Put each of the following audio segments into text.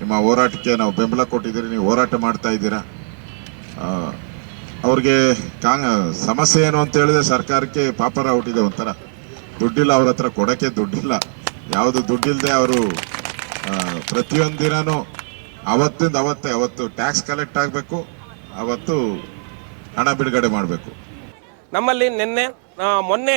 ನಿಮ್ಮ ಹೋರಾಟಕ್ಕೆ ನಾವು ಬೆಂಬಲ ಕೊಟ್ಟಿದ್ದೀರಿ, ನೀವು ಹೋರಾಟ ಮಾಡ್ತಾ ಇದ್ದೀರಾ? ಅವ್ರಿಗೆ ಕಾಂಗ, ಸಮಸ್ಯೆ ಏನು ಅಂತ ಹೇಳಿದ್ರೆ ಸರ್ಕಾರಕ್ಕೆ ಪಾಪರ ಹುಟ್ಟಿದೆ ಒಂಥರ. ದುಡ್ಡಿಲ್ಲ ಅವ್ರ ಹತ್ರ ಕೊಡೋಕ್ಕೆ ದುಡ್ಡಿಲ್ಲ. ಯಾವುದು ದುಡ್ಡಿಲ್ಲದೆ ಅವರು ಪ್ರತಿಯೊಂದು ದಿನನೂ ಅವತ್ತಿಂದ ಅವತ್ತೇ, ಅವತ್ತು ಟ್ಯಾಕ್ಸ್ ಕಲೆಕ್ಟ್ ಆಗಬೇಕು, ಅವತ್ತು ಹಣ ಬಿಡುಗಡೆ ಮಾಡಬೇಕು. ನಮ್ಮಲ್ಲಿ ನಿನ್ನೆ ಮೊನ್ನೆ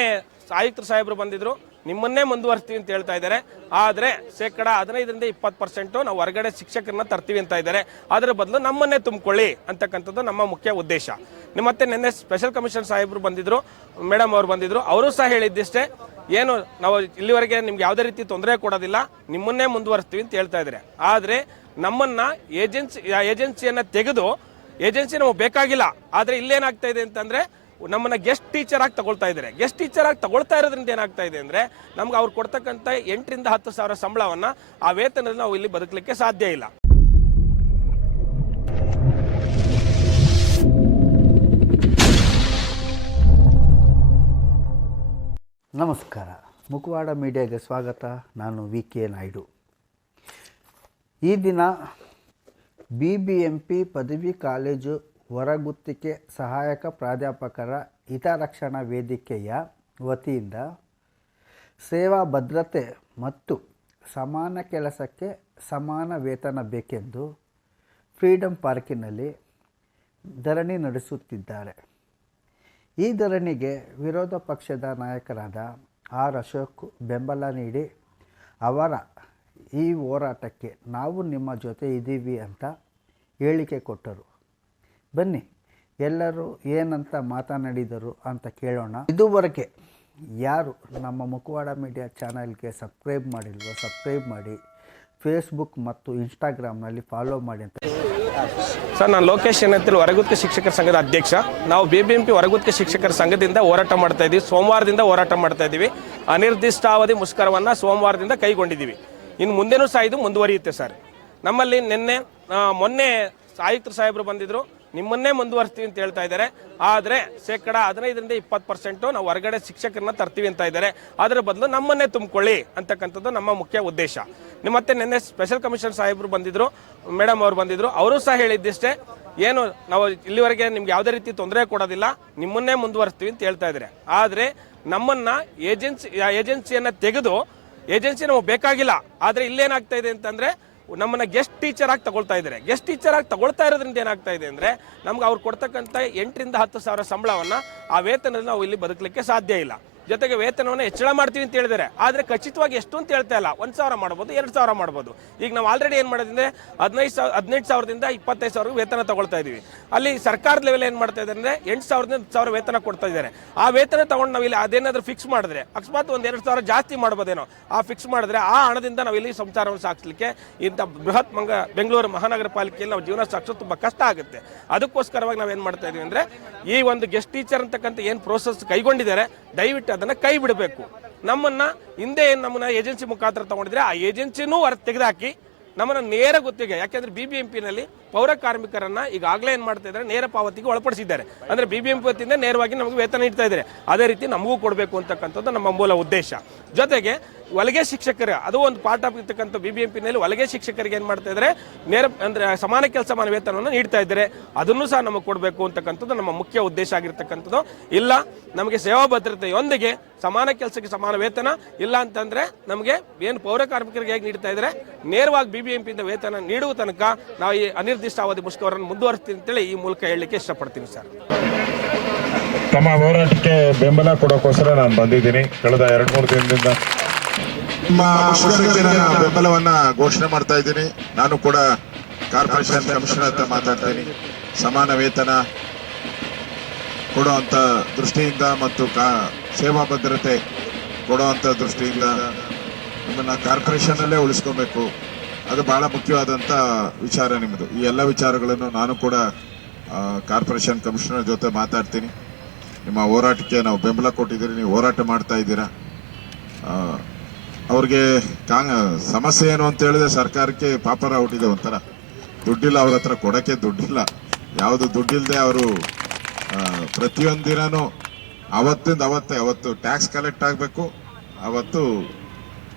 ಆಯುಕ್ತರು ಸಾಹೇಬರು ಬಂದಿದ್ರು. ನಿಮ್ಮನ್ನೇ ಮುಂದುವರಿಸ್ತೀವಿ ಅಂತ ಹೇಳ್ತಾ ಇದ್ದಾರೆ. ಆದರೆ ಶೇಕಡ ಹದಿನೈದರಿಂದ ಇಪ್ಪತ್ತು ಪರ್ಸೆಂಟು ನಾವು ಹೊರಗಡೆ ಶಿಕ್ಷಕರನ್ನ ತರ್ತೀವಿ ಅಂತ ಇದ್ದಾರೆ. ಅದರ ಬದಲು ನಮ್ಮನ್ನೇ ತುಂಬಿಕೊಳ್ಳಿ ಅಂತಕ್ಕಂಥದ್ದು ನಮ್ಮ ಮುಖ್ಯ ಉದ್ದೇಶ. ಮತ್ತೆ ನಿನ್ನೆ ಸ್ಪೆಷಲ್ ಕಮಿಷನ್ ಸಾಹೇಬರು ಬಂದಿದ್ರು ಮೇಡಮ್ ಅವರು ಬಂದಿದ್ರು, ಅವರು ಸಹ ಹೇಳಿದ್ದಿಷ್ಟೇ, ಏನು ನಾವು ಇಲ್ಲಿವರೆಗೆ ನಿಮ್ಗೆ ಯಾವುದೇ ರೀತಿ ತೊಂದರೆ ಕೊಡೋದಿಲ್ಲ, ನಿಮ್ಮನ್ನೇ ಮುಂದುವರಿಸ್ತೀವಿ ಅಂತ ಹೇಳ್ತಾ ಇದ್ದಾರೆ. ಆದರೆ ನಮ್ಮನ್ನ ಏಜೆನ್ಸಿ ಏಜೆನ್ಸಿಯನ್ನ ತೆಗೆದು, ಏಜೆನ್ಸಿ ನಮಗೆ ಬೇಕಾಗಿಲ್ಲ. ಆದರೆ ಇಲ್ಲೇನಾಗ್ತಾ ಇದೆ ಅಂತಂದ್ರೆ ನಮ್ಮನ್ನ ಗೆಸ್ಟ್ ಟೀಚರ್ ಆಗಿ ತಗೊಳ್ತಾ ಇದ್ದಾರೆ ಗೆಸ್ಟ್ ಟೀಚರ್ ಆಗಿ ತಗೊಳ್ತಾ ಇರೋದ್ರಿಂದ ಏನಾಗ್ತಾ ಇದೆ ಅಂದ್ರೆ, ನಮ್ಗೆ ಅವ್ರು ಕೊಡ್ತಕ್ಕಂಥ ಎಂಟರಿಂದ ಹತ್ತು ಸಾವಿರ ಸಂಬಳವನ್ನ ಆ ವೇತನದಲ್ಲಿ ನಾವು ಇಲ್ಲಿ ಬದುಕಲಿಕ್ಕೆ ಸಾಧ್ಯ ಇಲ್ಲ. ನಮಸ್ಕಾರ. ಮುಖವಾಡ ಮೀಡಿಯಾಗೆ ಸ್ವಾಗತ. ನಾನು ವಿ ಕೆ ನಾಯ್ಡು. ಈ ದಿನ ಬಿ ಬಿ ಎಂ ಪಿ ಪದವಿ ಕಾಲೇಜು ಹೊರಗುತ್ತಿಗೆ ಸಹಾಯಕ ಪ್ರಾಧ್ಯಾಪಕರ ಹಿತರಕ್ಷಣಾ ವೇದಿಕೆಯ ವತಿಯಿಂದ ಸೇವಾ ಭದ್ರತೆ ಮತ್ತು ಸಮಾನ ಕೆಲಸಕ್ಕೆ ಸಮಾನ ವೇತನ ಬೇಕೆಂದು ಫ್ರೀಡಂ ಪಾರ್ಕಿನಲ್ಲಿ ಧರಣಿ ನಡೆಸುತ್ತಿದ್ದಾರೆ. ಈ ಧರಣಿಗೆ ವಿರೋಧ ಪಕ್ಷದ ನಾಯಕರಾದ ಆರ್ ಅಶೋಕ್ ಬೆಂಬಲ ನೀಡಿ, ಅವರ ಈ ಹೋರಾಟಕ್ಕೆ ನಾವು ನಿಮ್ಮ ಜೊತೆ ಇದ್ದೀವಿ ಅಂತ ಹೇಳಿಕೆ ಕೊಟ್ಟರು. ಬನ್ನಿ. ಎಲ್ಲರೂ ಏನಂತ ಮಾತನಾಡಿದರು ಅಂತ ಕೇಳೋಣ. ಇದುವರೆಗೆ ಯಾರು ನಮ್ಮ ಮುಖವಾಡ ಮೀಡಿಯಾ ಚಾನಲ್ಗೆ ಸಬ್ಸ್ಕ್ರೈಬ್ ಮಾಡಿಲ್ವೋ ಸಬ್ಸ್ಕ್ರೈಬ್ ಮಾಡಿ. ಫೇಸ್ಬುಕ್ ಮತ್ತು ಇನ್ಸ್ಟಾಗ್ರಾಮ್ನಲ್ಲಿ ಫಾಲೋ ಮಾಡಿ ಅಂತ. ಸರ್, ನಾನು ಲೋಕೇಶ್ ಏನಂತೇಳಿ ಹೊರಗುತ್ತಿಗೆ ಶಿಕ್ಷಕರ ಸಂಘದ ಅಧ್ಯಕ್ಷ. ನಾವು ಬಿ ಬಿ ಎಂ ಪಿ ಹೊರಗುತ್ತಿಗೆ ಶಿಕ್ಷಕರ ಸಂಘದಿಂದ ಹೋರಾಟ ಮಾಡ್ತಾ ಇದ್ದೀವಿ. ಸೋಮವಾರದಿಂದ ಹೋರಾಟ ಮಾಡ್ತಾ ಇದ್ದೀವಿ. ಅನಿರ್ದಿಷ್ಟಾವಧಿ ಮುಷ್ಕರವನ್ನು ಸೋಮವಾರದಿಂದ ಕೈಗೊಂಡಿದ್ದೀವಿ. ಇನ್ನು ಮುಂದೆನೂ ಸಹ ಇದು ಮುಂದುವರಿಯುತ್ತೆ ಸರ್. ನಮ್ಮಲ್ಲಿ ನಿನ್ನೆ ಮೊನ್ನೆ ಆಯುಕ್ತರು ಸಾಹೇಬರು ಬಂದಿದ್ರು. ನಿಮ್ಮನ್ನೇ ಮುಂದುವರಿಸ್ತೀವಿ ಅಂತ ಹೇಳ್ತಾ ಇದ್ದಾರೆ. ಆದರೆ ಶೇಕಡ ಹದಿನೈದರಿಂದ ಇಪ್ಪತ್ತು ಪರ್ಸೆಂಟು ನಾವು ಹೊರಗಡೆ ಶಿಕ್ಷಕರನ್ನ ತರ್ತೀವಿ ಅಂತ ಇದ್ದಾರೆ. ಅದರ ಬದಲು ನಮ್ಮನ್ನೇ ತುಂಬಿಕೊಳ್ಳಿ ಅಂತಕ್ಕಂಥದ್ದು ನಮ್ಮ ಮುಖ್ಯ ಉದ್ದೇಶ. ಮತ್ತೆ ನಿನ್ನೆ ಸ್ಪೆಷಲ್ ಕಮಿಷನ್ ಸಾಹೇಬರು ಬಂದಿದ್ರು ಮೇಡಮ್ ಅವರು ಬಂದಿದ್ರು, ಅವರು ಸಹ ಹೇಳಿದ್ದಿಷ್ಟೇ, ಏನು ನಾವು ಇಲ್ಲಿವರೆಗೆ ನಿಮ್ಗೆ ಯಾವುದೇ ರೀತಿ ತೊಂದರೆ ಕೊಡೋದಿಲ್ಲ, ನಿಮ್ಮನ್ನೇ ಮುಂದುವರಿಸ್ತೀವಿ ಅಂತ ಹೇಳ್ತಾ ಇದ್ದಾರೆ. ಆದರೆ ನಮ್ಮನ್ನ ಏಜೆನ್ಸಿ ಏಜೆನ್ಸಿಯನ್ನು ತೆಗೆದು, ಏಜೆನ್ಸಿ ನಮಗೆ ಬೇಕಾಗಿಲ್ಲ. ಆದರೆ ಇಲ್ಲೇನಾಗ್ತಾ ಇದೆ ಅಂತಂದ್ರೆ ನಮ್ಮನ್ನ ಗೆಸ್ಟ್ ಟೀಚರ್ ಆಗಿ ತಗೊಳ್ತಾ ಇದ್ದಾರೆ. ಗೆಸ್ಟ್ ಟೀಚರ್ ಆಗಿ ತಗೊಳ್ತಾ ಇರೋದ್ರಿಂದ ಏನಾಗ್ತಾ ಇದೆ ಅಂದ್ರೆ, ನಮ್ಗೆ ಅವ್ರು ಕೊಡ್ತಕ್ಕಂಥ ಎಂಟರಿಂದ ಹತ್ತು ಸಾವಿರ ಸಂಬಳವನ್ನ ಆ ವೇತನದಲ್ಲಿ ನಾವು ಇಲ್ಲಿ ಬದುಕಲಿಕ್ಕೆ ಸಾಧ್ಯ ಇಲ್ಲ. ಜೊತೆಗೆ ವೇತನವನ್ನು ಹೆಚ್ಚಳ ಮಾಡ್ತೀವಿ ಅಂತ ಹೇಳಿದ್ದಾರೆ. ಆದರೆ ಖಚಿತವಾಗಿ ಎಷ್ಟು ಅಂತ ಹೇಳ್ತಾ ಇಲ್ಲ. ಒಂದು ಸಾವಿರ ಮಾಡ್ಬೋದು, ಎರಡು ಸಾವಿರ ಮಾಡ್ಬೋದು. ಈಗ ನಾವು ಆಲ್ರೆಡಿ ಏನು ಮಾಡೋದಂದ್ರೆ ಹದಿನೈದು ಸಾವಿರ ಹದಿನೆಂಟು ಸಾವಿರದಿಂದ ಇಪ್ಪತ್ತೈದು ಸಾವಿರ ವೇತನ ತಗೊಳ್ತಾ ಇದೀವಿ ಅಲ್ಲಿ ಸರ್ಕಾರದ ಲೆವೆಲ್ ಏನು ಮಾಡ್ತಾ ಇದ್ದಾರೆ ಅಂದರೆ ಎಂಟು ಸಾವಿರದಿಂದ ಹತ್ತು ಸಾವಿರ ವೇತನ ಕೊಡ್ತಾ ಇದ್ದಾರೆ. ಆ ವೇತನ ತಗೊಂಡು ನಾವು ಇಲ್ಲಿ ಅದೇನಾದರೂ ಫಿಕ್ಸ್ ಮಾಡಿದ್ರೆ, ಅಕಸ್ಮಾತ್ ಒಂದು ಎರಡು ಸಾವಿರ ಜಾಸ್ತಿ ಮಾಡ್ಬೋದೇನೋ, ಆ ಫಿಕ್ಸ್ ಮಾಡಿದ್ರೆ ಆ ಹಣದಿಂದ ನಾವು ಇಲ್ಲಿ ಸಂಸಾರವನ್ನು ಸಾಗಿಸ್ಲಿಕ್ಕೆ ಇಂಥ ಬೃಹತ್ ಮಂಗ ಬೆಂಗಳೂರು ಮಹಾನಗರ ಪಾಲಿಕೆಯಲ್ಲಿ ನಾವು ಜೀವನ ಸಾಗಿಸೋದು ತುಂಬ ಕಷ್ಟ ಆಗುತ್ತೆ. ಅದಕ್ಕೋಸ್ಕರವಾಗಿ ನಾವೇನು ಮಾಡ್ತಾ ಇದೀವಿ ಅಂದರೆ ಈ ಒಂದು ಗೆಸ್ಟ್ ಟೀಚರ್ ಅಂತಕ್ಕಂಥ ಏನು ಪ್ರೋಸೆಸ್ ಕೈಗೊಂಡಿದ್ದಾರೆ, ದಯವಿಟ್ಟು ಅದನ್ನ ಕೈ ಬಿಡಬೇಕು. ನಮ್ಮನ್ನ ಹಿಂದೆ ಏನು ನಮ್ಮನ್ನ ಏಜೆನ್ಸಿ ಮುಖಾಂತರ ತಗೊಂಡಿದ್ರೆ ಆ ಏಜೆನ್ಸಿನೂ ಹೊರ ತೆಗೆದಾಕಿ ನಮ್ಮನ್ನ ನೇರ ಗುತ್ತಿಗೆ, ಯಾಕೆಂದ್ರೆ ಬಿ ಬಿ ಎಂ ಪೌರ ಕಾರ್ಮಿಕರನ್ನು ಈಗಾಗಲೇ ಏನು ಮಾಡ್ತಾ ಇದ್ದಾರೆ, ನೇರ ಪಾವತಿಗೆ ಒಳಪಡಿಸಿದ್ದಾರೆ. ಅಂದ್ರೆ ಬಿ ಬಿ ಎಂ ಪಿ ವತಿಯಿಂದ ನೇರವಾಗಿ ನಮಗೆ ವೇತನ ನೀಡ್ತಾ ಇದ್ದಾರೆ. ಅದೇ ರೀತಿ ನಮಗೂ ಕೊಡಬೇಕು ಅಂತಕ್ಕಂಥದ್ದು ನಮ್ಮ ಮೂಲ ಉದ್ದೇಶ. ಜೊತೆಗೆ ಹೊಲಿಗೆ ಶಿಕ್ಷಕರು, ಅದು ಒಂದು ಪಾಠ ಇರ್ತಕ್ಕಂಥ ಬಿ ಬಿ ಎಂ ಪಿನಲ್ಲಿ ಒಳಗೆ ಶಿಕ್ಷಕರಿಗೆ ಏನು ಮಾಡ್ತಾ ಇದ್ದಾರೆ, ನೇರ ಅಂದರೆ ಸಮಾನ ಕೆಲಸ ಸಮಾನ ವೇತನವನ್ನು ನೀಡ್ತಾ ಇದ್ದಾರೆ. ಅದನ್ನು ಸಹ ನಮಗೆ ಕೊಡಬೇಕು ಅಂತಕ್ಕಂಥದ್ದು ನಮ್ಮ ಮುಖ್ಯ ಉದ್ದೇಶ ಆಗಿರ್ತಕ್ಕಂಥದ್ದು. ಇಲ್ಲ, ನಮಗೆ ಸೇವಾ ಭದ್ರತೆಯೊಂದಿಗೆ ಸಮಾನ ಕೆಲಸಕ್ಕೆ ಸಮಾನ ವೇತನ, ಇಲ್ಲ ಅಂತಂದರೆ ನಮಗೆ ಏನು ಪೌರ ಕಾರ್ಮಿಕರಿಗೆ ಹೇಗೆ ನೀಡ್ತಾ ಇದ್ದಾರೆ, ನೇರವಾಗಿ ಬಿ ಬಿ ಎಂ ಪಿಯಿಂದ ವೇತನ ನೀಡುವ ತನಕ ನಾವು ಈ ಅನಿರ್ದಿಷ್ಟ ಅವಧಿ ಮುಷ್ಕರವನ್ನು ಮುಂದುವರಿಸ್ತೀವಿ ಅಂತೇಳಿ ಈ ಮೂಲಕ ಹೇಳಲಿಕ್ಕೆ ಇಷ್ಟಪಡ್ತೀನಿ ಸರ್. ತಮ್ಮ ಹೋರಾಟಕ್ಕೆ ಬೆಂಬಲ ಕೊಡೋಕ್ಕೋಸ್ಕರ ನಾನು ಬಂದಿದ್ದೀನಿ. ಕಳೆದ ಎರಡು, ಮೂರು ದಿನದಿಂದ ನಿಮ್ಮ ಬೆಂಬಲವನ್ನ ಘೋಷಣೆ ಮಾಡ್ತಾ ಇದ್ದೀನಿ. ನಾನು ಕೂಡ ಕಾರ್ಪೊರೇಷನ್ ಕಮಿಷನರ್ ಹತ್ರ ಮಾತಾಡ್ತೀನಿ ಸಮಾನ ವೇತನ ಕೊಡುವಂತ ದೃಷ್ಟಿಯಿಂದ ಮತ್ತು ಕಾ ಸೇವಾ ಭದ್ರತೆ ಕೊಡುವಂತ ದೃಷ್ಟಿಯಿಂದ ನಿಮ್ಮನ್ನ ಕಾರ್ಪೊರೇಷನ್ ಅಲ್ಲೇ ಉಳಿಸ್ಕೋಬೇಕು. ಅದು ಬಹಳ ಮುಖ್ಯವಾದಂತ ವಿಚಾರ ನಿಮ್ಮದು. ಈ ಎಲ್ಲ ವಿಚಾರಗಳನ್ನು ನಾನು ಕೂಡ ಕಾರ್ಪೊರೇಷನ್ ಕಮಿಷನರ್ ಜೊತೆ ಮಾತಾಡ್ತೀನಿ. ನಿಮ್ಮ ಹೋರಾಟಕ್ಕೆ ನಾವು ಬೆಂಬಲ ಕೊಟ್ಟಿದ್ದೀರಿ. ನೀವು ಹೋರಾಟ ಮಾಡ್ತಾ ಇದ್ದೀರಾ. ಅವ್ರಿಗೆ ಕಾಂಗ ಸಮಸ್ಯೆ ಏನು ಅಂತ ಹೇಳಿದ್ರೆ ಸರ್ಕಾರಕ್ಕೆ ಪಾಪರ ಹುಟ್ಟಿದೆ ಒಂಥರ. ದುಡ್ಡಿಲ್ಲ ಅವ್ರ ಹತ್ರ ಕೊಡೋಕ್ಕೆ ದುಡ್ಡಿಲ್ಲ. ಯಾವುದು ದುಡ್ಡಿಲ್ಲದೆ ಅವರು ಪ್ರತಿಯೊಂದು ದಿನನೂ ಅವತ್ತಿಂದ ಅವತ್ತೇ, ಅವತ್ತು ಟ್ಯಾಕ್ಸ್ ಕಲೆಕ್ಟ್ ಆಗಬೇಕು, ಅವತ್ತು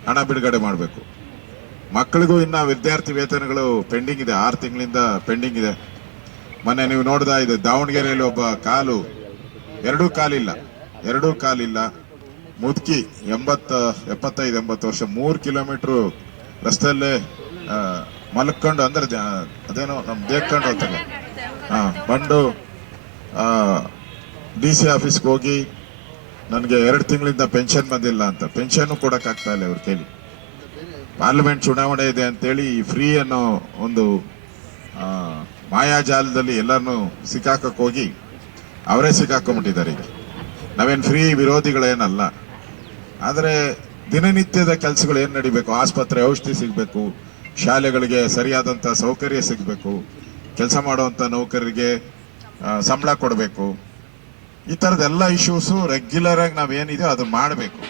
ಹಣ ಬಿಡುಗಡೆ ಮಾಡಬೇಕು. ಮಕ್ಕಳಿಗೂ ಇನ್ನು ವಿದ್ಯಾರ್ಥಿ ವೇತನಗಳು ಪೆಂಡಿಂಗ್ ಇದೆ, ಆರು ತಿಂಗಳಿಂದ ಪೆಂಡಿಂಗ್ ಇದೆ. ಮೊನ್ನೆ ನೀವು ನೋಡ್ದಾ ಇದೆ, ದಾವಣಗೆರೆಯಲ್ಲಿ ಒಬ್ಬ ಕಾಲು, ಎರಡೂ ಕಾಲಿಲ್ಲ ಎರಡೂ ಕಾಲಿಲ್ಲ. ಮುದುಕಿ ಎಂಬತ್ತ, ಎಪ್ಪತ್ತೈದು, ಎಂಬತ್ತು ವರ್ಷ, ಮೂರು ಕಿಲೋಮೀಟ್ರು ರಸ್ತೆಯಲ್ಲೇ ಮಲ್ಕೊಂಡು, ಅಂದ್ರೆ ಅದೇನೋ, ನಮ್ ದೇಕೊಂಡು ಹೋಗ್ತಾರೆ ಹಾ ಬಂದು ಡಿ ಸಿ ಆಫೀಸ್ಗೆ ಹೋಗಿ, ನನಗೆ ಎರಡು ತಿಂಗಳಿಂದ ಪೆನ್ಷನ್ ಬಂದಿಲ್ಲ ಅಂತ. ಪೆನ್ಷನ್ ಕೊಡೋಕ್ಕಾಗ್ತಾ ಇಲ್ಲ ಅವ್ರ ಕೈಲಿ ಪಾರ್ಲಿಮೆಂಟ್ ಚುನಾವಣೆ ಇದೆ ಅಂತೇಳಿ ಈ ಫ್ರೀ ಅನ್ನೋ ಒಂದು ಮಾಯಾಜಾಲದಲ್ಲಿ ಎಲ್ಲರನ್ನು ಸಿಕ್ಕಾಕಕ್ಕೆ ಹೋಗಿ, ಅವರೇ ಸಿಕ್ಕಾಕೊಂಡ್ಬಿಟ್ಟಿದ್ದಾರೆ ಈಗ. ನಾವೇನು ಫ್ರೀ ವಿರೋಧಿಗಳೇನಲ್ಲ. ಆದರೆ ದಿನನಿತ್ಯದ ಕೆಲಸಗಳು ಏನು ನಡಿಬೇಕು? ಆಸ್ಪತ್ರೆ ಔಷಧಿ ಸಿಗಬೇಕು, ಶಾಲೆಗಳಿಗೆ ಸರಿಯಾದಂಥ ಸೌಕರ್ಯ ಸಿಗಬೇಕು, ಕೆಲಸ ಮಾಡುವಂಥ ನೌಕರರಿಗೆ ಸಂಬಳ ಕೊಡಬೇಕು. ಈ ಥರದ್ದೆಲ್ಲ ಇಶ್ಯೂಸು ರೆಗ್ಯುಲರ್ ಆಗಿ ನಾವೇನಿದೆಯೋ ಅದು ಮಾಡಬೇಕು.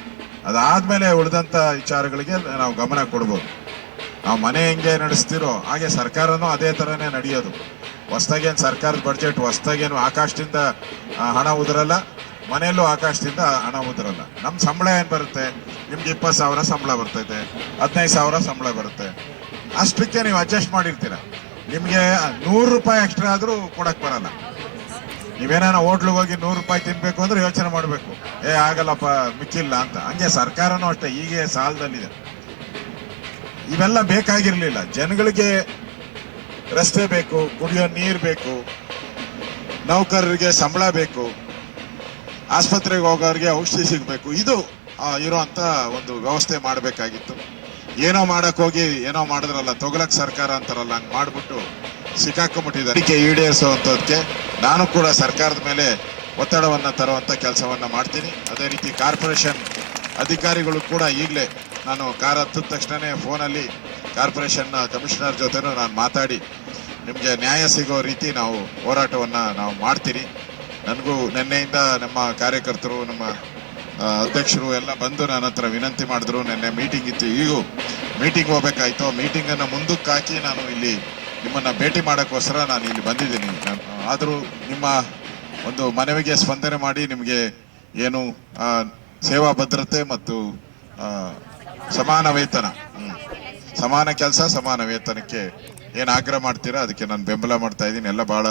ಅದಾದ್ಮೇಲೆ ಉಳಿದಂಥ ವಿಚಾರಗಳಿಗೆ ನಾವು ಗಮನ ಕೊಡ್ಬೋದು. ನಾವು ಮನೆ ಹೆಂಗೆ ನಡೆಸ್ತಿರೋ, ಹಾಗೆ ಸರ್ಕಾರನೂ ಅದೇ ಥರನೇ ನಡೆಯೋದು. ಹೊಸ್ದಾಗೇನು ಸರ್ಕಾರದ ಬಡ್ಜೆಟ್ ಹೊಸ್ದಾಗೇನು ಆಕಾಶದಿಂದ ಹಣ ಉದುರಲ್ಲ ಮನೆಯಲ್ಲೂ ಆಕಾಶದಿಂದ ಹಣ ಉದ್ರಲ್ಲ ನಮ್ಮ ಸಂಬಳ ಏನು ಬರುತ್ತೆ? ನಿಮ್ಗೆ ಇಪ್ಪತ್ತು ಸಾವಿರ ಸಂಬಳ ಬರ್ತೈತೆ, ಹದಿನೈದು ಸಾವಿರ ಸಂಬಳ ಬರುತ್ತೆ. ಅಷ್ಟಕ್ಕೆ ನೀವು ಅಡ್ಜಸ್ಟ್ ಮಾಡಿರ್ತೀರ. ನಿಮಗೆ ನೂರು ರೂಪಾಯಿ ಎಕ್ಸ್ಟ್ರಾ ಆದರೂ ಕೊಡಕ್ಕೆ ಬರಲ್ಲ. ನೀವೇನಾನ ಹೋಟ್ಲಿಗೆ ಹೋಗಿ ನೂರು ರೂಪಾಯಿ ತಿನ್ಬೇಕು ಅಂದ್ರೆ ಯೋಚನೆ ಮಾಡಬೇಕು. ಏ ಆಗಲ್ಲಪ್ಪ ಮಿಕ್ಕಿಲ್ಲ ಅಂತ. ಹಂಗೆ ಸರ್ಕಾರನೂ ಅಷ್ಟೇ, ಹೀಗೆ ಸಾಲದಲ್ಲಿದೆ. ಇವೆಲ್ಲ ಬೇಕಾಗಿರಲಿಲ್ಲ. ಜನಗಳಿಗೆ ರಸ್ತೆ ಬೇಕು, ಕುಡಿಯೋ ನೀರು ಬೇಕು, ನೌಕರರಿಗೆ ಸಂಬಳ ಬೇಕು. ಆಸ್ಪತ್ರೆಗೆ ಹೋಗೋರಿಗೆ ಔಷಧಿ ಸಿಗಬೇಕು. ಇದು ಇರುವಂತ ಒಂದು ವ್ಯವಸ್ಥೆ ಮಾಡಬೇಕಾಗಿತ್ತು. ಏನೋ ಮಾಡಕ್ ಹೋಗಿ, ಏನೋ ಮಾಡಿದ್ರಲ್ಲ, ತೊಗಲಕ್ ಸರ್ಕಾರ ಅಂತಾರಲ್ಲ, ಹಂಗೆ ಮಾಡಿಬಿಟ್ಟು ಸಿಕ್ಕಾಕೊಂಡ್ಬಿಟ್ಟಿದ್ದಾರೆ. ಅದಕ್ಕೆ ಈಡೇರಿಸುವಂಥದ್ದಕ್ಕೆ ನಾನು ಕೂಡ ಸರ್ಕಾರದ ಮೇಲೆ ಒತ್ತಡವನ್ನು ತರುವಂಥ ಕೆಲಸವನ್ನ ಮಾಡ್ತೀನಿ. ಅದೇ ರೀತಿ ಕಾರ್ಪೊರೇಷನ್ ಅಧಿಕಾರಿಗಳು ಕೂಡ ಈಗಲೇ ನಾನು ಕಾರ್ ಹತ್ತಿದ ತಕ್ಷಣವೇ ಫೋನಲ್ಲಿ ಕಾರ್ಪೊರೇಷನ್ ಕಮಿಷನರ್ ಜೊತೆನೂ ನಾನು ಮಾತಾಡಿ ನಿಮಗೆ ನ್ಯಾಯ ಸಿಗೋ ರೀತಿ ನಾವು ಹೋರಾಟವನ್ನು ನಾವು ಮಾಡ್ತೀರಿ ನನಗೂ ನಿನ್ನೆಯಿಂದ ನಮ್ಮ ಕಾರ್ಯಕರ್ತರು, ನಮ್ಮ ಅಧ್ಯಕ್ಷರು ಎಲ್ಲ ಬಂದು ನನ್ನ ಹತ್ರ ವಿನಂತಿ ಮಾಡಿದ್ರು. ನಿನ್ನೆ ಮೀಟಿಂಗ್ ಇತ್ತು. ಈಗ ಮೀಟಿಂಗ್ ಹೋಗ್ಬೇಕಾಯ್ತು. ಮೀಟಿಂಗನ್ನು ಮುಂದಕ್ಕೆ ಹಾಕಿ ನಾನು ಇಲ್ಲಿ ನಿಮ್ಮನ್ನ ಭೇಟಿ ಮಾಡೋಕ್ಕೋಸ್ಕರ ನಾನು ಇಲ್ಲಿ ಬಂದಿದ್ದೀನಿ. ಆದರೂ ನಿಮ್ಮ ಒಂದು ಮನವಿಗೆ ಸ್ಪಂದನೆ ಮಾಡಿ ನಿಮಗೆ ಏನು ಸೇವಾ ಭದ್ರತೆ ಮತ್ತು ಸಮಾನ ವೇತನ ಸಮಾನ ಕೆಲಸ, ಸಮಾನ ವೇತನಕ್ಕೆ ಏನು ಆಗ್ರಹ ಮಾಡ್ತೀರಾ? ಅದಕ್ಕೆ ನಾನು ಬೆಂಬಲ ಮಾಡ್ತಾ ಇದ್ದೀನಿ. ಎಲ್ಲ ಭಾಳ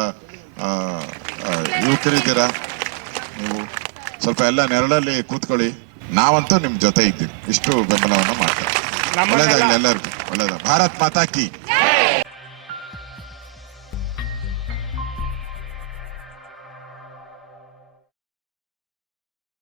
ಯುವಕರಿದ್ದೀರಾ ನೀವು ಸ್ವಲ್ಪ ಎಲ್ಲ ನೆರಳಲ್ಲಿ ಕೂತ್ಕೊಳ್ಳಿ. ನಾವಂತೂ ನಿಮ್ಮ ಜೊತೆ ಇದ್ದೀವಿ. ಇಷ್ಟು ಬೆಂಬಲವನ್ನು ಮಾಡ್ತಾರೆ. ಒಳ್ಳೇದಾಗಲಿ ಎಲ್ಲರಿಗೂ. ಒಳ್ಳೇದ ಭಾರತ್ ಮಾತಾ ಕಿ.